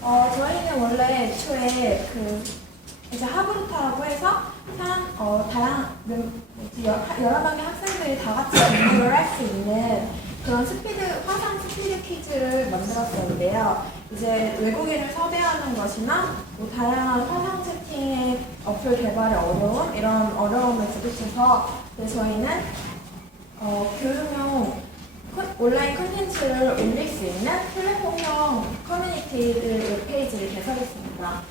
저희는 원래 애초에 이제 하브루타라고 해서 다양한 여러 명의 학생들이 다 같이 공부를 할 수 있는 그런 화상 스피드 퀴즈를 만들었었는데요. 이제 외국인을 섭외하는 것이나 뭐 다양한 화상 채팅의 어플 개발의 어려움, 이런 어려움을 부딪혀서 저희는 교육용 온라인 콘텐츠를 올릴 수 있는 플랫폼형 커뮤니티를 웹페이지를 개설했습니다.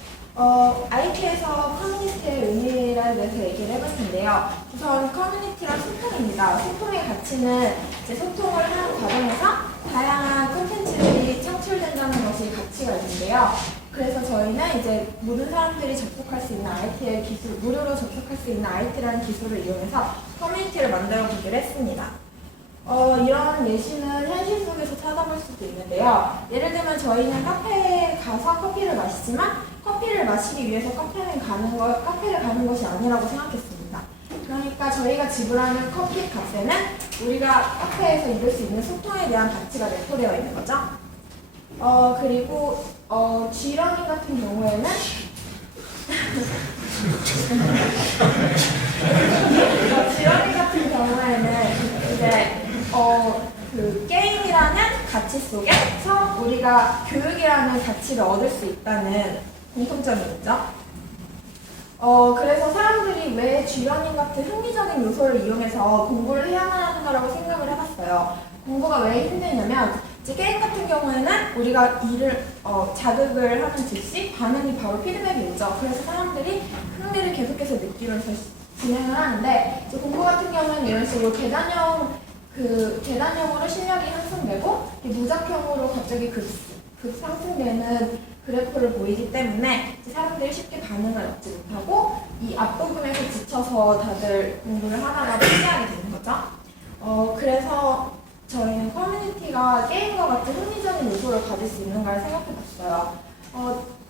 IT에서 커뮤니티의 의미에 대해서 얘기를 해볼 텐데요. 우선 커뮤니티란 소통입니다. 소통의 가치는 이제 소통을 하는 과정에서 다양한 콘텐츠들이 창출된다는 것이 가치가 있는데요. 그래서 저희는 이제 모든 사람들이 접속할 수 있는 IT의 기술, 무료로 접속할 수 있는 IT라는 기술을 이용해서 커뮤니티를 만들어 보기로 했습니다. 이런 예시는 현실 속에서 찾아볼 수도 있는데요. 예를 들면 저희는 카페에 가서 커피를 마시지만 커피를 마시기 위해서 카페를 가는 것이 아니라고 생각했습니다. 그러니까 저희가 지불하는 커피 값에는 우리가 카페에서 이룰 수 있는 소통에 대한 가치가 내포되어 있는 거죠. 그리고 G러닝 같은 경우에는 G러닝 같은 경우에는 이제 게임이라는 가치 속에서 우리가 교육이라는 가치를 얻을 수 있다는 공통점이 있죠. 그래서 사람들이 왜 G러닝 같은 흥미적인 요소를 이용해서 공부를 해야만 하는가라고 생각을 해봤어요. 공부가 왜 힘드냐면 이제 게임 같은 경우에는 우리가 자극을 하는 즉시 반응이 바로 피드백이 오죠. 그래서 사람들이 흥미를 계속해서 느끼려 해서 진행을 하는데 이제 공부 같은 경우는 이런 식으로 계단형으로 실력이 향상되고 무작형으로 갑자기 급상승되는 그래프를 보이기 때문에 사람들이 쉽게 반응을 얻지 못하고 이 앞부분에서 지쳐서 다들 공부를 하다가 포기하게 되는 거죠. 그래서 저희는 커뮤니티가 게임과 같은 흥미적인 요소를 가질 수 있는가를 생각해 봤어요.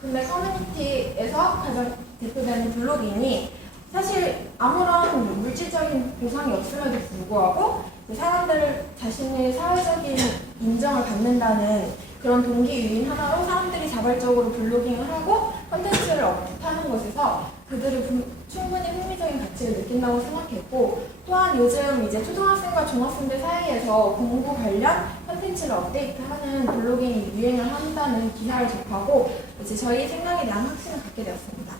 근데 커뮤니티에서 가장 대표되는 블로깅이 사실 아무런 물질적인 보상이 없음에도 불구하고 사람들 자신의 사회적인 인정을 받는다는 그런 동기 유인 하나로 사람들이 자발적으로 블로깅을 하고 컨텐츠를 업하는 것에서 그들이 충분히 흥미적인 가치를 느낀다고 생각했고, 또한 요즘 이제 초등학생과 중학생들 사이에서 공부 관련 컨텐츠를 업데이트하는 블로깅이 유행을 한다는 기사를 접하고 이제 저희 생각에 대한 확신을 갖게 되었습니다.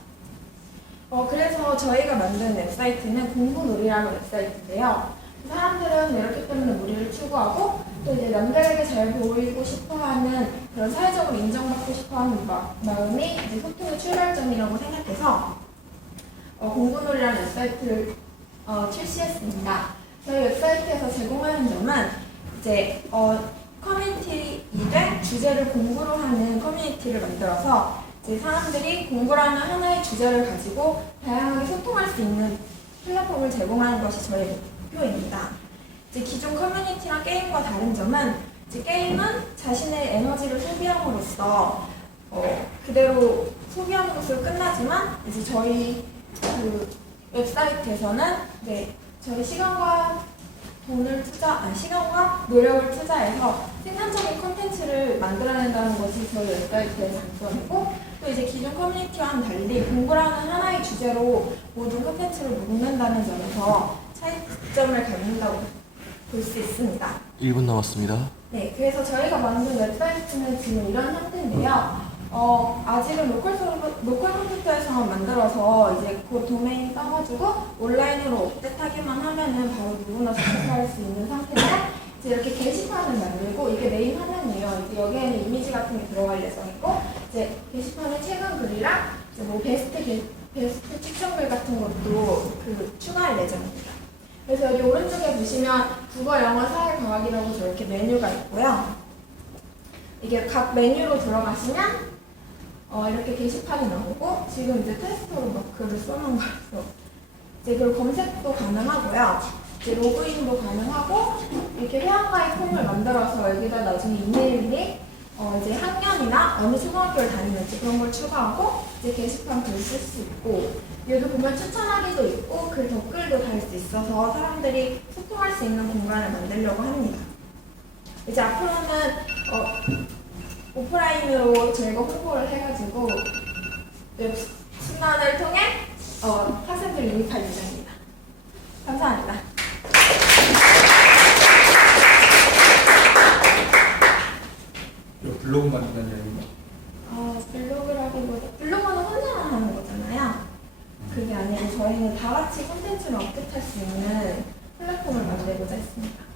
그래서 저희가 만든 웹사이트는 공부놀이라는 웹사이트인데요. 사람들은 이렇기 때문에 놀이를 추구하고 또 이제 남들에게 잘 보이고 싶어하는 그런 사회적으로 인정받고 싶어하는 마음이 이제 소통의 출발점이라고 생각해서 공부놀이라는 웹사이트를 출시했습니다. 저희 웹사이트에서 제공하는 점은 이제 커뮤니티이되 주제를 공부로 하는 커뮤니티를 만들어서 이제 사람들이 공부라는 하나의 주제를 가지고 다양하게 소통할 수 있는 플랫폼을 제공하는 것이 저희 목표입니다. 이제 기존 커뮤니티랑 게임과 다른 점은 이제 게임은 자신의 에너지를 소비함으로써 그대로 소비하는 것으로 끝나지만 이제 저희 웹사이트에서는 저희 시간과 노력을 투자해서 생산적인 콘텐츠를 만들어낸다는 것이 저희 웹사이트의 장점이고, 또 이제 기존 커뮤니티와는 달리 공부라는 하나의 주제로 모든 콘텐츠를 묶는다는 점에서 차이점을 갖는다고 볼 수 있습니다. 1분 남았습니다. 네, 그래서 저희가 만든 웹사이트는 지금 이런 형태인데요. 아직은 로컬 컴퓨터에서만 만들어서 이제 그 도메인 떠가지고 온라인으로 업데이트하기만 하면은 바로 누구나 접속할 수 있는 상태인데, 이제 이렇게 게시판을 만들고 이게 메인 화면이에요. 이제 여기에는 이미지 같은 게 들어갈 예정이고, 이제 게시판에 최근 글이랑 이제 뭐 베스트 측정글 같은 것도 추가할 예정입니다. 그래서 여기 오른쪽에 보시면 국어, 영어, 사회, 과학이라고 저렇게 메뉴가 있고요. 이게 각 메뉴로 들어가시면 이렇게 게시판이 나오고, 지금 이제 테스트로 막 글을 써놓은 거라서 이제 그리고 검색도 가능하고요. 이제 로그인도 가능하고, 이렇게 회원가입 폼을 만들어서 여기다 나중에 이메일이 이제 학년이나 어느 초등학교를 다니는지 그런 걸 추가하고 이제 게시판 글 쓸 수 있고, 여기 보면 추천하기도 있고 글 댓글도 달 수 있어서 사람들이 소통할 수 있는 공간을 만들려고 합니다. 이제 앞으로는 오프라인 온라인으로 저희가 홍보를 해가지고 웹 순환을 통해 학생들을 유입할 예정입니다. 감사합니다. 블로그 만든다는 얘기인가? 블로그라기보다 블로그는 혼자 하는 거잖아요. 그게 아니고 저희는 다 같이 콘텐츠를 업데이트할 수 있는 플랫폼을 만들고자 했습니다.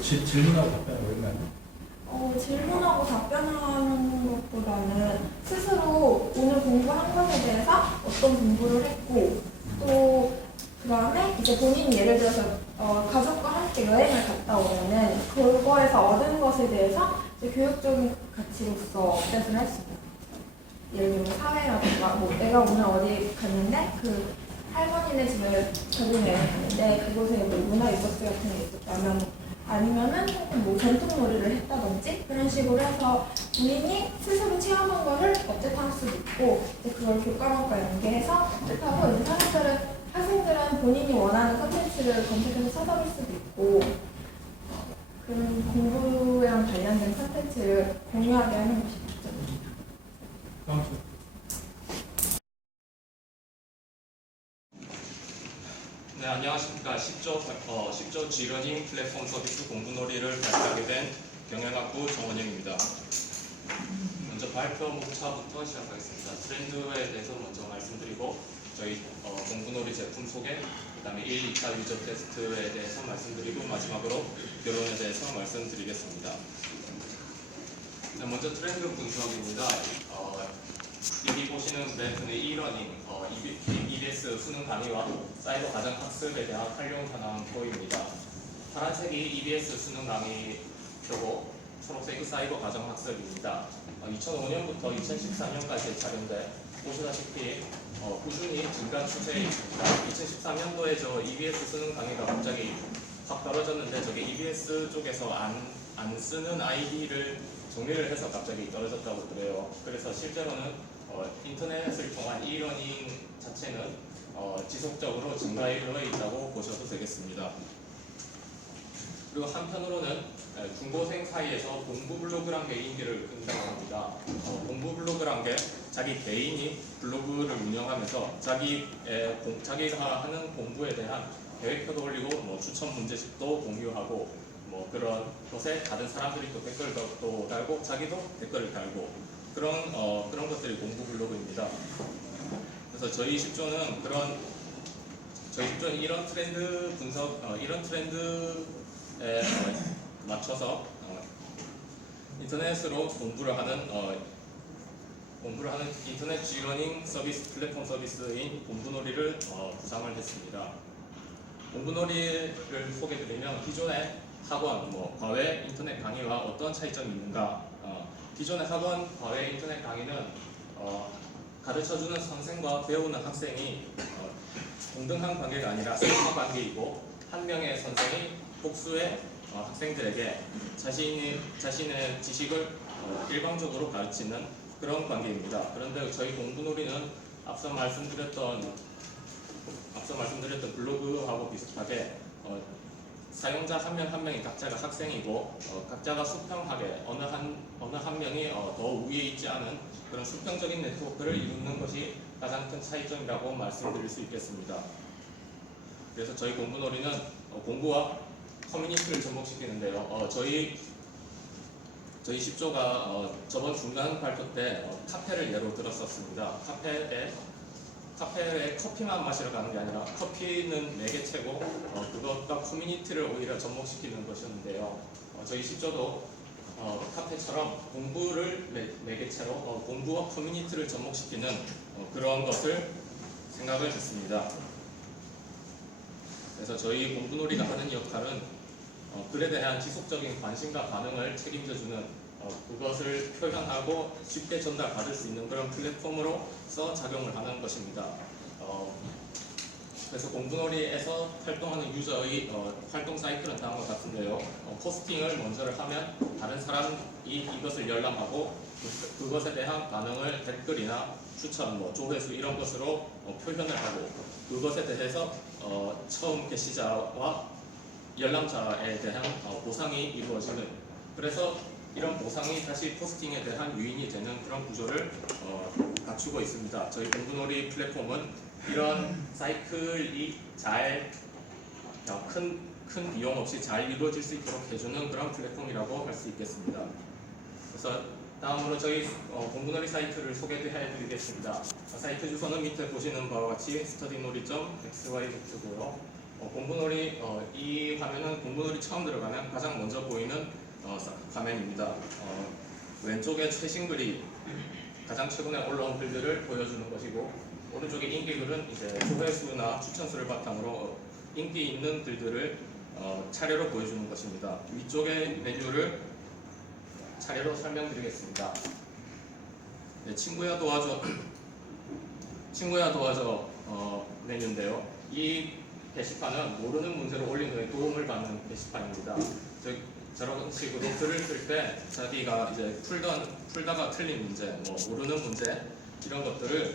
질문하고 답변이 얼마나? 질문하고 답변하는 것보다는 스스로 오늘 공부한 것에 대해서 어떤 공부를 했고 또 그 다음에 이제 본인이 예를 들어서 가족과 함께 여행을 갔다 오면은 그거에서 얻은 것에 대해서 이제 교육적인 가치로서 업데이트를 할 수 있는 거죠. 예를 들면 사회라든가 뭐 내가 오늘 어디 갔는데 그 할머니네 집에 가족 여행 갔는데 그곳에 뭐 문화 리서치 같은 게 있었다면 아니면은 뭐 전통놀이를 했다든지 그런 식으로 해서 본인이 스스로 체험한 거를 업데이트할 수도 있고 이제 그걸 교과목과 연계해서 업데이트하고 이제 학생들은 본인이 원하는 콘텐츠를 검색해서 찾아볼 수도 있고 그런 공부랑 관련된 콘텐츠를 공유하게 하는 것이 목적입니다. 네, 안녕하십니까. 10조 G러닝 플랫폼 서비스 공부놀이를 발표하게 된 경영학부 정원영입니다. 먼저 발표 목차부터 시작하겠습니다. 트렌드에 대해서 먼저 말씀드리고 저희 공부놀이 제품 소개, 그 다음에 1, 2차 유저 테스트에 대해서 말씀드리고 마지막으로 결론에 대해서 말씀드리겠습니다. 네, 먼저 트렌드 분석입니다. 여기 보시는 그래프는 e러닝, EBS 수능 강의와 사이버 가정 학습에 대한 활용 현황표입니다. 파란색이 EBS 수능 강의 표고 초록색이 사이버 가정 학습입니다. 2005년부터 2014년까지 촬영돼 보시다시피 꾸준히 증가 추세입니다. 2013년도에 저 EBS 수능 강의가 갑자기 확 떨어졌는데 저게 EBS 쪽에서 안 쓰는 아이디를 정리를 해서 갑자기 떨어졌다고 그래요. 그래서 실제로는 인터넷을 통한 e러닝 자체는 지속적으로 증가해 있다고 보셔도 되겠습니다. 그리고 한편으로는 중고생 사이에서 공부 블로그란 게 인기를 끈다고 합니다. 공부 블로그란 게 자기 개인이 블로그를 운영하면서 자기가 하는 공부에 대한 계획표도 올리고 뭐 추천 문제집도 공유하고 뭐 그런 것에 다른 사람들이 또 댓글도 달고 자기도 댓글을 달고 그런 것들이 공부 블로그입니다. 그래서 저희 10조는 이런 트렌드 분석, 이런 트렌드에 맞춰서 인터넷으로 공부를 하는 인터넷 G러닝 서비스 플랫폼 서비스인 공부놀이를 구상을 했습니다. 공부놀이를 소개드리면 기존의 학원, 과외 인터넷 강의와 어떤 차이점이 있는가? 기존의 학원, 과외 인터넷 강의는 가르쳐주는 선생과 배우는 학생이 동등한 관계가 아니라 상하 관계이고 한 명의 선생이 복수의 학생들에게 자신의 지식을 일방적으로 가르치는 그런 관계입니다. 그런데 저희 공부놀이는 앞서 말씀드렸던 블로그하고 비슷하게 사용자 한 명 한 명이 각자가 학생이고 각자가 수평하게 어느 한 명이 더 우위에 있지 않은 그런 수평적인 네트워크를 이루는 것이 가장 큰 차이점이라고 말씀드릴 수 있겠습니다. 그래서 저희 공부놀이는 공부와 커뮤니티를 접목시키는데요. 저희 10조가 저번 중간 발표 때 카페를 예로 들었었습니다. 카페에 커피만 마시러 가는 게 아니라 커피는 매개체고 그것과 커뮤니티를 오히려 접목시키는 것이었는데요. 저희 10조도 카페처럼 공부를 매개체로 공부와 커뮤니티를 접목시키는 그런 것을 생각을 했습니다. 그래서 저희 공부놀이가 하는 역할은 글에 대한 지속적인 관심과 반응을 책임져주는 그것을 표현하고 쉽게 전달받을 수 있는 그런 플랫폼으로서 작용을 하는 것입니다. 그래서 공부놀이에서 활동하는 유저의 활동 사이클은 다음과 같은데요. 포스팅을 먼저를 하면 다른 사람이 이것을 열람하고 그것에 대한 반응을 댓글이나 추천, 조회수 이런 것으로 표현을 하고 그것에 대해서 처음 게시자와 열람자에 대한 보상이 이루어지는, 그래서 이런 보상이 다시 포스팅에 대한 유인이 되는 그런 구조를 갖추고 있습니다. 저희 공부놀이 플랫폼은 이런 사이클이 잘 큰 비용 없이 잘 이루어질 수 있도록 해주는 그런 플랫폼이라고 할 수 있겠습니다. 그래서 다음으로 저희 공부놀이 사이트를 소개해드리겠습니다. 사이트 주소는 밑에 보시는 바와 같이 study놀이.xyz고요. 공부놀이 이 화면은 공부놀이 처음 들어가면 가장 먼저 보이는 화면입니다. 왼쪽에 최신 글이 가장 최근에 올라온 글들을 보여주는 것이고, 오른쪽에 인기 글은 이제 조회수나 추천수를 바탕으로 인기 있는 글들을 차례로 보여주는 것입니다. 위쪽의 메뉴를 차례로 설명드리겠습니다. 네, 친구야 도와줘 메뉴인데요. 이 게시판은 모르는 문제를 올린 후에 도움을 받는 게시판입니다. 저런 식으로 글을 쓸 때 자기가 이제 풀다가 틀린 문제, 뭐 모르는 문제 이런 것들을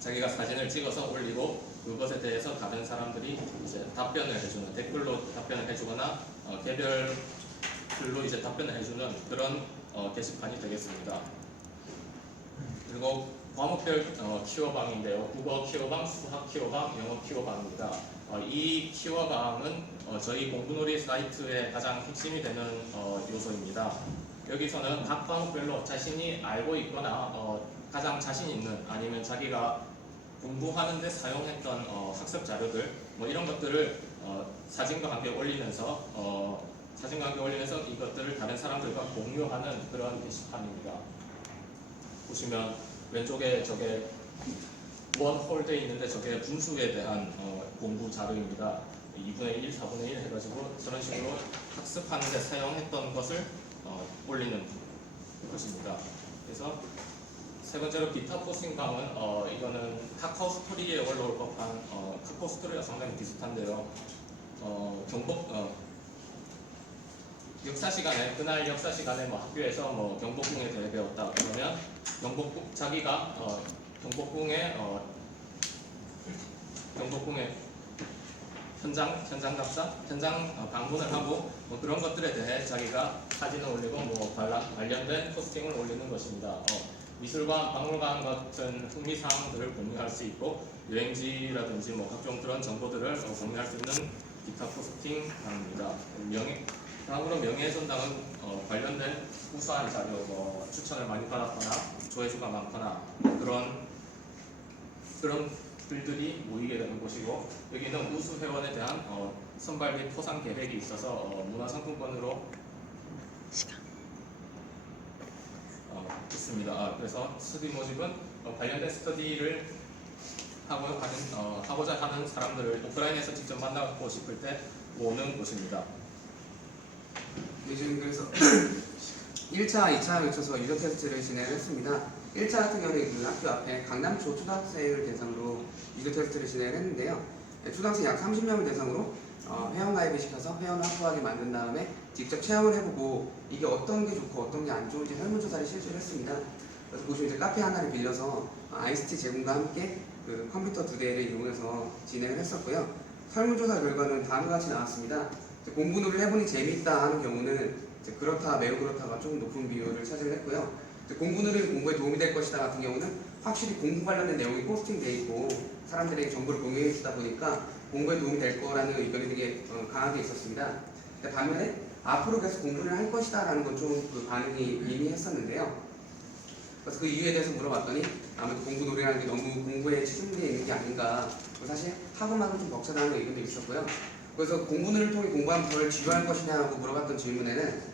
자기가 사진을 찍어서 올리고 그것에 대해서 다른 사람들이 이제 답변을 해주는, 댓글로 답변을 해주거나 개별글로 이제 답변을 해주는 그런 게시판이 되겠습니다. 그리고 과목별 키워방인데요. 국어 키워방, 수학 키워방, 영어 키워방입니다. 이 키워방은 저희 공부놀이 사이트의 가장 핵심이 되는 요소입니다. 여기서는 각 과목별로 자신이 알고 있거나 가장 자신 있는, 아니면 자기가 공부하는데 사용했던 학습 자료들 뭐 이런 것들을 사진과 함께 올리면서 이것들을 다른 사람들과 공유하는 그런 게시판입니다. 보시면 왼쪽에 저게 원 홀드에 있는데 저게 분수에 대한 공부 자료입니다. 2분의 1, 4분의 1 해가지고 저런 식으로 학습하는데 사용했던 것을 올리는 것입니다. 그래서 세 번째로 기타 포스팅방은 이거는 카카오 스토리에 올라올 법한 카카오 스토리와 상당히 비슷한데요. 역사 시간에, 그날 역사 시간에 뭐 학교에서 뭐 경복궁에 대해 배웠다 그러면 자기가 경복궁의 현장 방문을 하고 뭐 그런 것들에 대해 자기가 사진을 올리고 뭐 관련된 포스팅을 올리는 것입니다. 미술관, 박물관 같은 흥미사항들을 공유할 수 있고, 여행지라든지 뭐 각종 그런 정보들을 공유할 수 있는 기타 포스팅방입니다. 다음으로 명예훼손당은 관련된 우수한 자료, 뭐 추천을 많이 받았거나 조회수가 많거나 그런 글들이 모이게 되는 곳이고, 여기는 우수 회원에 대한 선발 및 포상 계획이 있어서 문화상품권으로 있습니다. 그래서 스터디 모집은 관련된 스터디를 하고자 하는 사람들을 오프라인에서 직접 만나고 싶을 때 모으는 곳입니다. 요즘 그래서 1차, 2차 거쳐서 유저 테스트를 진행했습니다. 1차 같은 경우는 그 학교 앞에 강남초 초등학생을 대상으로 유저 테스트를 진행했는데요. 초등학생 약 30명을 대상으로 회원 가입을 시켜서 회원을 확보하게 만든 다음에 직접 체험을 해보고 이게 어떤 게 좋고 어떤 게 안 좋은지 설문조사를 실시를 했습니다. 그래서 보시면 이제 카페 하나를 빌려서 아이스티 제공과 함께 그 컴퓨터 2대를 이용해서 진행을 했었고요. 설문조사 결과는 다음과 같이 나왔습니다. 공부놀이를 해보니 재밌다 하는 경우는 그렇다, 매우 그렇다가 좀 높은 비율을 차지했고요. 공부놀이는 공부에 도움이 될 것이다 같은 경우는 확실히 공부 관련된 내용이 포스팅되어 있고 사람들에게 정보를 공유해 주다 보니까 공부에 도움이 될 거라는 의견이 되게 강하게 있었습니다. 반면에 앞으로 계속 공부를 할 것이다 라는 건 좀 그 반응이 미미했었는데요. 그래서 그 이유에 대해서 물어봤더니 아무래도 공부놀이라는 게 너무 공부에 치중되어 있는 게 아닌가, 사실 학업만은 좀 벅차다는 의견도 있었고요. 그래서 공부놀이를 통해 공부하면 덜 지루할 것이냐고 물어봤던 질문에는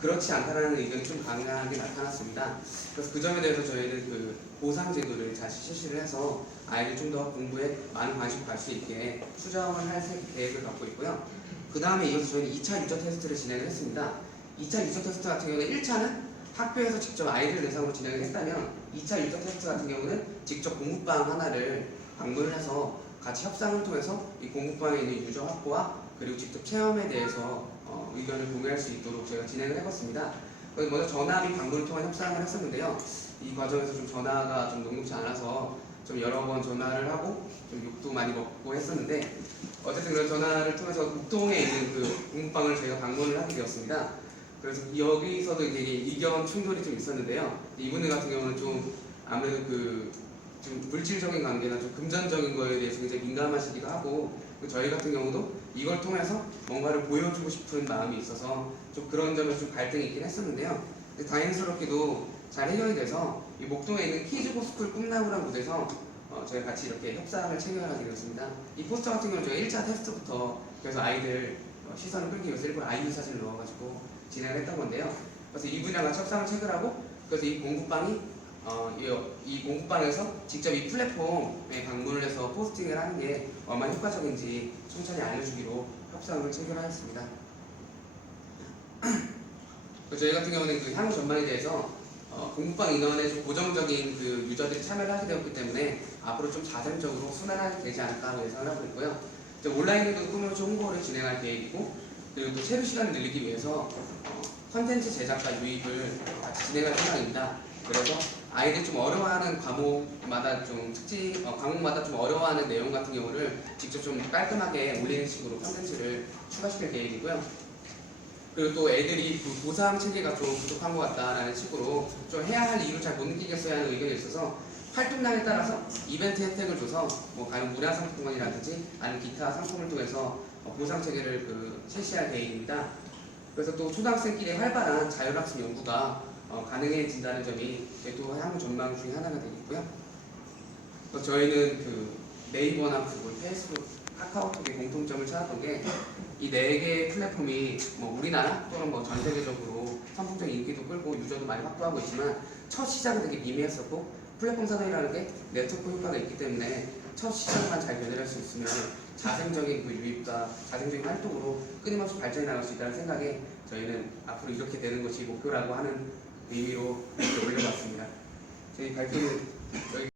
그렇지 않다라는 의견이 좀 강하게 나타났습니다. 그래서 그 점에 대해서 저희는 그 보상 제도를 다시 실시를 해서 아이들 좀 더 공부에 많은 관심을 갈 수 있게 수정을 할 계획을 갖고 있고요. 그 다음에 이어서 저희는 2차 유저 테스트를 진행을 했습니다. 2차 유저 테스트 같은 경우는 1차는 학교에서 직접 아이들 대상으로 진행을 했다면 2차 유저 테스트 같은 경우는 직접 공부방 하나를 방문을 해서 같이 협상을 통해서 이 공부방에 있는 유저 확보와 그리고 직접 체험에 대해서 의견을 공유할 수 있도록 저희가 진행을 해봤습니다. 먼저 전화 및 방문을 통한 협상을 했었는데요. 이 과정에서 좀 전화가 좀 녹록지 않아서 좀 여러 번 전화를 하고 좀 욕도 많이 먹고 했었는데 어쨌든 그런 전화를 통해서 국동에 있는 그 공부방을 저희가 방문을 하게 되었습니다. 그래서 여기서도 되게 이견 충돌이 좀 있었는데요. 이분들 같은 경우는 좀 아무래도 좀 물질적인 관계나 좀 금전적인 거에 대해서 굉장히 민감하시기도 하고 저희 같은 경우도 이걸 통해서 뭔가를 보여주고 싶은 마음이 있어서 좀 그런 점에서 좀 갈등이 있긴 했었는데요. 다행스럽게도 잘 해결이 돼서 이 목동에 있는 키즈고스쿨 꿈나무라는 곳에서 저희 같이 이렇게 협상을 체결하게 되었습니다. 이 포스터 같은 경우는 저희가 1차 테스트부터 그래서 아이들 시선을 끌기 위해서 일부러 아이유 사진을 넣어가지고 진행을 했던 건데요. 그래서 이분이랑 같이 협상을 체결하고 그래서 이 공부방이 이 공부방에서 직접 이 플랫폼에 방문을 해서 포스팅을 하는 게 얼마나 효과적인지 천천히 알려주기로 협상을 체결하였습니다. 저희 같은 경우는 그 향후 전망에 대해서 공부방 인원에 좀 고정적인 그 유저들이 참여를 하게 되었기 때문에 앞으로 좀 자생적으로 순환하게 되지 않을까 하고 예상을 하고 있고요. 온라인에도 꾸며서 홍보를 진행할 계획이고 그리고 또 체류 시간을 늘리기 위해서 컨텐츠 제작과 유입을 같이 진행할 생각입니다. 그래서 아이들이 좀 어려워하는 과목마다 좀 과목마다 좀 어려워하는 내용 같은 경우를 직접 좀 깔끔하게 올리는 식으로 컨텐츠를 추가시킬 계획이고요. 그리고 또 애들이 그 보상 체계가 좀 부족한 것 같다라는 식으로 좀 해야 할 이유를 잘 못 느끼겠어야 하는 의견이 있어서 활동량에 따라서 이벤트 혜택을 줘서 뭐 가령 문화 상품권이라든지 아니면 기타 상품을 통해서 보상 체계를 실시할 계획입니다. 그래서 또 초등학생끼리 활발한 자율학습 연구가 가능해진다는 점이 또 향후 전망 중에 하나가 되겠고요. 저희는 그 네이버나 구글, 페이스북, 카카오톡의 공통점을 찾았던 게 이 4개의 플랫폼이 뭐 우리나라 또는 뭐 전 세계적으로 선풍적인 인기도 끌고 유저도 많이 확보하고 있지만 첫 시작은 되게 미미했었고 플랫폼 산업이라는 게 네트워크 효과가 있기 때문에 첫 시작만 잘 변해갈 수 있으면 자생적인 그 유입과 자생적인 활동으로 끊임없이 발전해 나갈 수 있다는 생각에 저희는 앞으로 이렇게 되는 것이 목표라고 하는 의미로 이렇게 올려봤습니다. 저희 발표는 여기